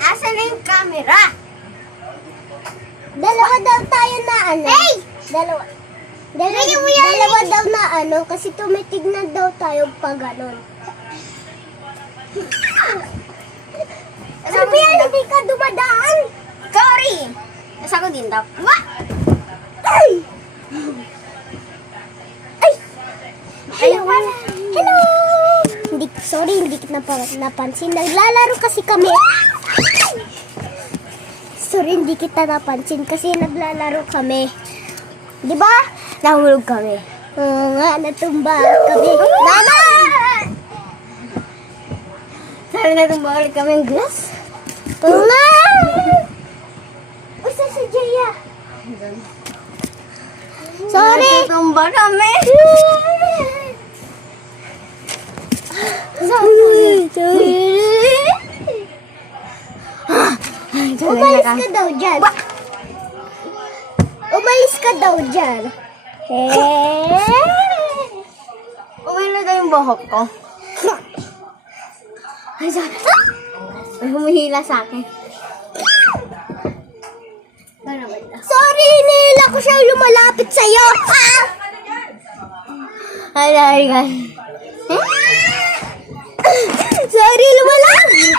Asan na yung camera? Dalawa daw tayo na ano. Hey! Dalawa. Lagyan mo yan, Dalawa daw na ano kasi tumitignan daw tayo pag ganon. Ano ba yan? Hindi ka dumadaan. Sorry! Nasa ko din daw. What? Ay! Ay! Hello! Hello! Hindi kita napansin. Naglalaro kasi kami. Sorry, hindi kita napansin kasi naglalaro kami. Di ba? Nahulog kami. Oo nga, natumba kami. Mama! Sabi na itong bawal kami ang glass. Oo nga! Usa si Jaya. Sorry! Tumba kami. Umalis ka daw dyan. Umalis ka daw dyan. Umila daw yung buhok ko. Ay, may humihila sa akin. Sorry, nila ko siya lumalapit sa'yo. Ay, ay, ay. Sorry, lumalapit.